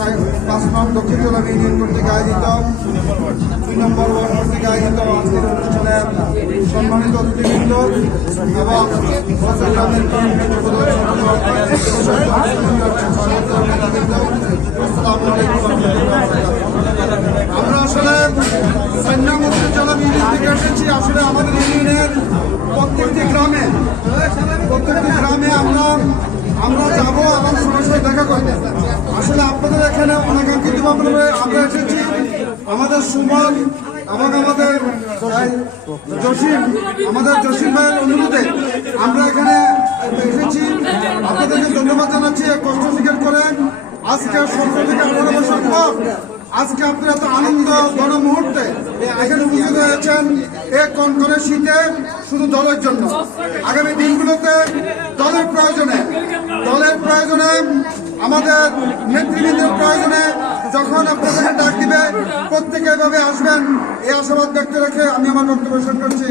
5 নং দক্ষিণ জেলা ইউনিয়ন কর্তৃক আয়োজিত 2 নম্বর ওয়ার্ড কর্তৃক আয়োজিত আজকের অনুষ্ঠানে সম্মানিত অতিথিবৃন্দ এবং আমরা আসলে 4 নং দক্ষিণ জেলা ইউনিয়ন থেকে এসেছি। আসলে আমাদের ইউনিয়নের প্রত্যেকটি গ্রামে আমরা যাব এবং সরাসরি দেখা করবো। আসলে আপনাদের এখানে অনাকাঙ্ক্ষিত ভাবে আমরা এসেছি আমাদের সুমন এবং আমাদের জসিম ভাইয়ের অনুরোধে আমরা এখানে এসেছি। আপনাদেরকে ধন্যবাদ জানাচ্ছি কষ্ট স্বীকার করে আজকে 17 থেকে 18 বছর পর আজকে আপনারা এত আনন্দ বড় মুহূর্তে এখানে উপস্থিত হয়েছেন এই কনকনে শীতে শুধু দলের জন্য। আগামী দিনগুলোতে দলের প্রয়োজনে আমাদের নেতৃবৃন্দের প্রয়োজনে যখন আপনাদের ডাক দিবে প্রত্যেকে এভাবে আসবেন এই আশাবাদ ব্যক্ত রেখে আমি আমার বক্তব্য শেষ করছি।